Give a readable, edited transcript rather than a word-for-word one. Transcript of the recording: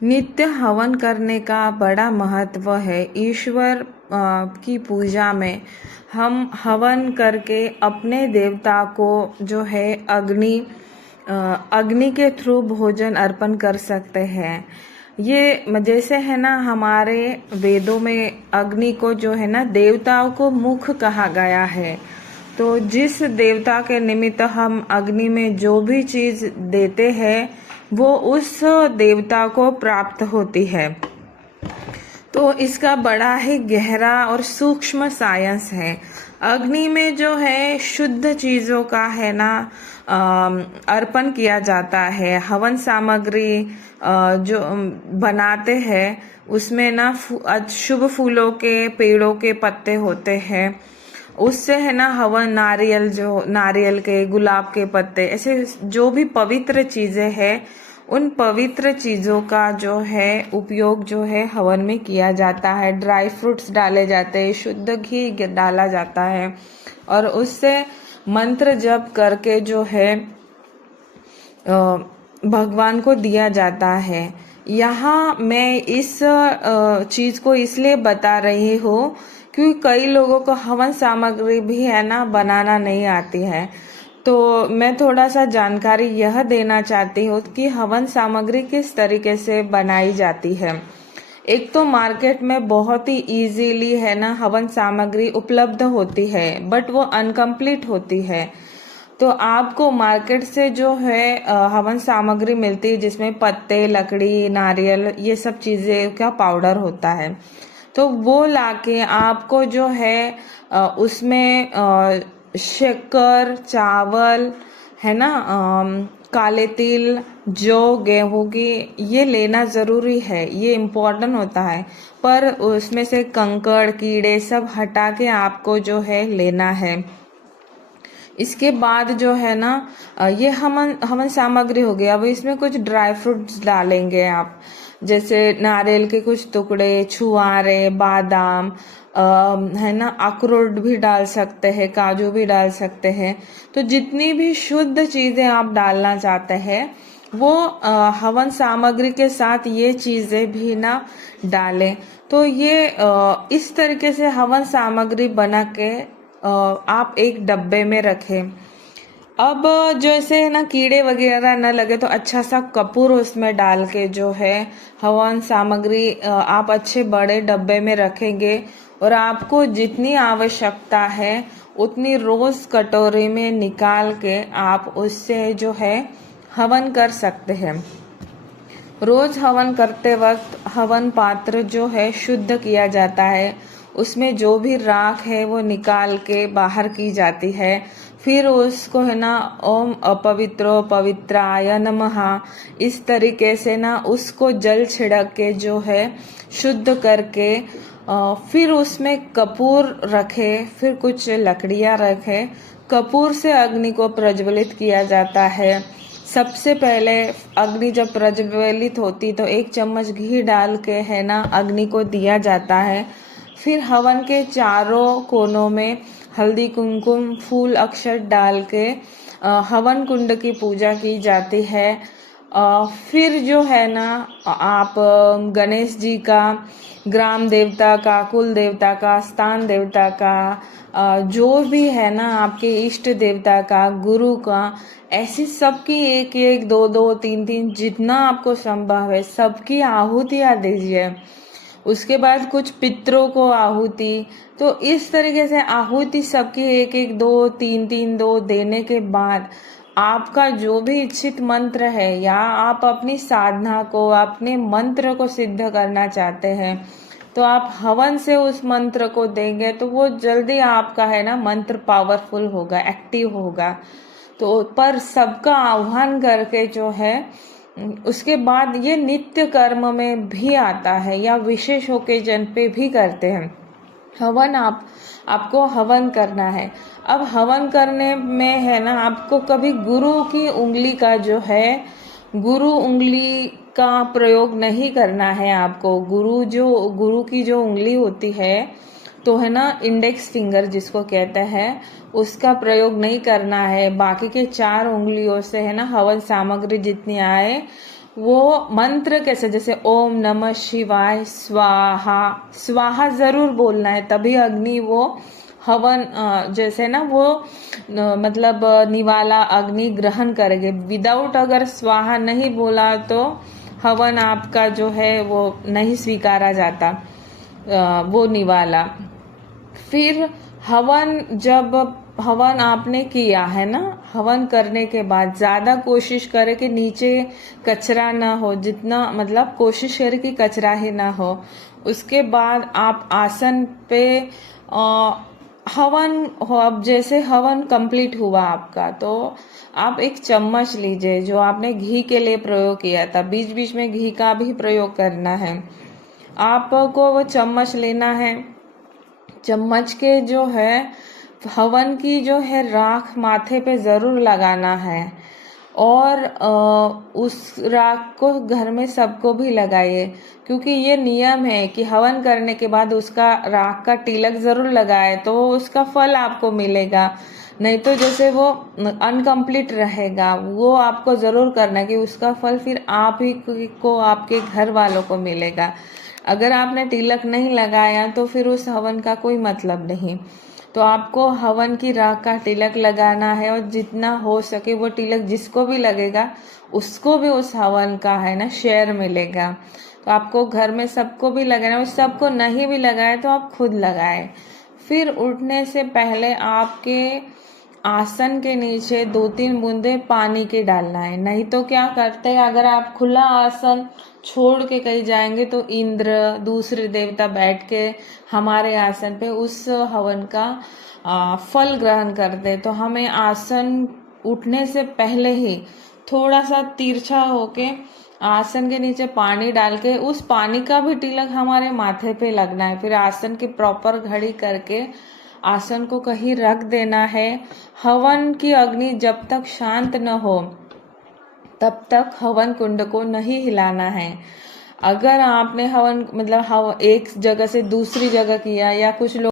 नित्य हवन करने का बड़ा महत्व है। ईश्वर की पूजा में हम हवन करके अपने देवता को जो है अग्नि के थ्रू भोजन अर्पण कर सकते हैं। ये जैसे है ना, हमारे वेदों में अग्नि को जो है ना देवताओं को मुख कहा गया है। तो जिस देवता के निमित्त हम अग्नि में जो भी चीज देते हैं वो उस देवता को प्राप्त होती है। तो इसका बड़ा ही गहरा और सूक्ष्म साइंस है। अग्नि में जो है शुद्ध चीजों का है ना अर्पण किया जाता है। हवन सामग्री जो बनाते हैं उसमें ना शुभ फूलों के पेड़ों के पत्ते होते हैं। उससे है ना हवन नारियल के, गुलाब के पत्ते, ऐसे जो भी पवित्र चीजें हैं उन पवित्र चीजों का जो है उपयोग जो है हवन में किया जाता है। ड्राई फ्रूट्स डाले जाते हैं, शुद्ध घी डाला जाता है और उससे मंत्र जप करके जो है भगवान को दिया जाता है। यहाँ मैं इस चीज को इसलिए बता रही हूँ क्योंकि कई लोगों को हवन सामग्री भी है ना बनाना नहीं आती है। तो मैं थोड़ा सा जानकारी यह देना चाहती हूँ कि हवन सामग्री किस तरीके से बनाई जाती है। एक तो मार्केट में बहुत ही इजीली है ना हवन सामग्री उपलब्ध होती है, बट वो अनकम्प्लीट होती है। तो आपको मार्केट से जो है हवन सामग्री मिलती है जिसमें पत्ते, लकड़ी, नारियल, ये सब चीजें का पाउडर होता है। तो वो लाके आपको जो है उसमें शक्कर, चावल है ना, काले तिल, जौ, गेहूं की, ये लेना जरूरी है, ये इम्पोर्टेंट होता है। पर उसमें से कंकड़, कीड़े सब हटा के आपको जो है लेना है। इसके बाद जो है ना ये हवन सामग्री हो गया। अब इसमें कुछ ड्राई फ्रूट्स डालेंगे आप, जैसे नारियल के कुछ टुकड़े, छुआरे, बादाम, है ना, अखरोट भी डाल सकते हैं, काजू भी डाल सकते हैं। तो जितनी भी शुद्ध चीजें आप डालना चाहते हैं वो हवन सामग्री के साथ ये चीजें भी ना डालें। तो ये इस तरीके से हवन सामग्री बना के आप एक डब्बे में रखें। अब जैसे है ना कीड़े वगैरह न लगे तो अच्छा सा कपूर उसमें डाल के जो है हवन सामग्री आप अच्छे बड़े डब्बे में रखेंगे और आपको जितनी आवश्यकता है उतनी रोज कटोरी में निकाल के आप उससे जो है हवन कर सकते हैं। रोज हवन करते वक्त हवन पात्र जो है शुद्ध किया जाता है, उसमें जो भी राख है वो निकाल के बाहर की जाती है। फिर उसको है ना ओम अपवित्रो पवित्राय नमः इस तरीके से ना उसको जल छिड़क के जो है शुद्ध करके फिर उसमें कपूर रखे, फिर कुछ लकड़ियां रखे। कपूर से अग्नि को प्रज्वलित किया जाता है। सबसे पहले अग्नि जब प्रज्वलित होती तो 1 चम्मच घी डाल के है ना अग्नि को दिया जाता है। फिर हवन के चारों कोनों में हल्दी, कुमकुम, फूल, अक्षत डाल के हवन कुंड की पूजा की जाती है। फिर जो है ना आप गणेश जी का, ग्राम देवता का, कुल देवता का, स्थान देवता का, जो भी है ना आपके इष्ट देवता का, गुरु का, ऐसी सबकी 1-1, 2-2, 3-3 जितना आपको संभव है सबकी आहुतियां दीजिए। उसके बाद कुछ पितरों को आहुति। तो इस तरीके से आहुति सबकी 1-1, 2, 3-3, 2 देने के बाद आपका जो भी इच्छित मंत्र है या आप अपनी साधना को, अपने मंत्र को सिद्ध करना चाहते हैं तो आप हवन से उस मंत्र को देंगे तो वो जल्दी आपका है ना मंत्र पावरफुल होगा, एक्टिव होगा। तो पर सबका आह्वान करके जो है उसके बाद ये नित्य कर्म में भी आता है या विशेष ओकेजन पे भी करते हैं। हवन आपको हवन करना है। अब हवन करने में है ना आपको कभी गुरु की उंगली का जो है गुरु उंगली का प्रयोग नहीं करना है। आपको गुरु की जो उंगली होती है तो है ना इंडेक्स फिंगर जिसको कहते हैं उसका प्रयोग नहीं करना है। बाकी के 4 उंगलियों से है ना हवन सामग्री जितनी आए वो मंत्र कैसे, जैसे ओम नमः शिवाय स्वाहा, स्वाहा जरूर बोलना है, तभी अग्नि वो हवन जैसे ना वो मतलब निवाला अग्नि ग्रहण करेंगे। विदाउट अगर स्वाहा नहीं बोला तो हवन आपका जो है वो नहीं स्वीकारा जाता, वो निवाला। फिर हवन आपने किया है ना, हवन करने के बाद ज्यादा कोशिश करे कि नीचे कचरा ना हो, जितना मतलब कोशिश करे कि कचरा ही ना हो। उसके बाद आप आसन पे हवन हो, अब जैसे हवन कंप्लीट हुआ आपका, तो आप एक चम्मच लीजिए जो आपने घी के लिए प्रयोग किया था, बीच बीच में घी का भी प्रयोग करना है। आपको वो चम्मच लेना है, चम्मच के जो है हवन की जो है राख माथे पे जरूर लगाना है, और उस राख को घर में सबको भी लगाइए, क्योंकि ये नियम है कि हवन करने के बाद उसका राख का तिलक जरूर लगाए तो उसका फल आपको मिलेगा। नहीं तो जैसे वो अनकम्प्लीट रहेगा, वो आपको जरूर करना कि उसका फल फिर आप ही को आपके घर वालों को मिलेगा। अगर आपने तिलक नहीं लगाया तो फिर उस हवन का कोई मतलब नहीं। तो आपको हवन की राख का तिलक लगाना है, और जितना हो सके वो तिलक जिसको भी लगेगा उसको भी उस हवन का है ना शेयर मिलेगा। तो आपको घर में सबको भी लगाना है, सबको नहीं भी लगाए तो आप खुद लगाए। फिर उठने से पहले आपके आसन के नीचे 2-3 बूंदे पानी के डालना है। नहीं तो क्या करते हैं, अगर आप खुला आसन छोड़ के कहीं जाएंगे तो इंद्र दूसरे देवता बैठ के हमारे आसन पे उस हवन का फल ग्रहण करते। तो हमें आसन उठने से पहले ही थोड़ा सा तिरछा होके आसन के नीचे पानी डाल के उस पानी का भी तिलक हमारे माथे पे लगना है। फिर आसन की प्रॉपर घड़ी करके आसन को कहीं रख देना है। हवन की अग्नि जब तक शांत न हो तब तक हवन कुंड को नहीं हिलाना है। अगर आपने हवन मतलब एक जगह से दूसरी जगह किया, या कुछ लोग